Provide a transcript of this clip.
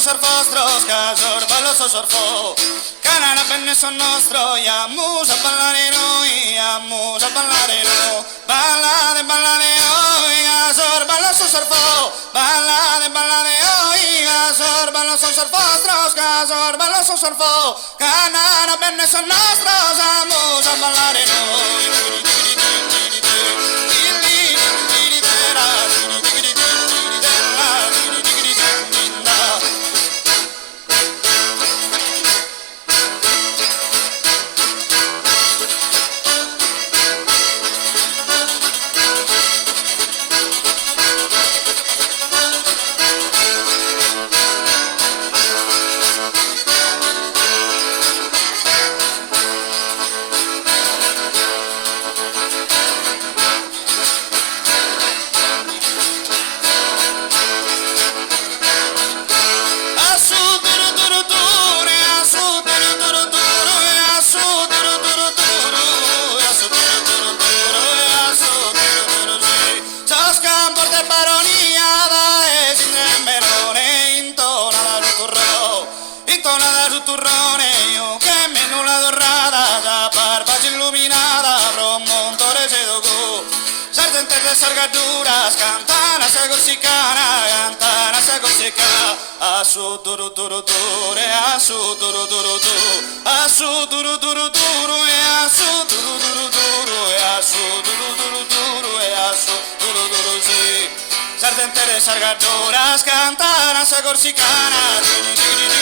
ser vostros, che sorballo so sorfo. Canana penne son nostro, e amusa ballare noi, amusa ballare noi. Ballate, ballate noi, che sorballo so sorfo. Ballate, ballate noi, che sorballo so ser vostros, che sorballo so sorfo. Canana penne son nostros, amusa ballare noi. Sargaduras cantan a se gorsicana, cantan a se gorsica. A su duru duru duru, a su duru duru duru, a su duru duru duru, a su duru duru duru, a su duru duru duru, a su duru duru si. Sardentere sargaduras cantan a se gorsicana.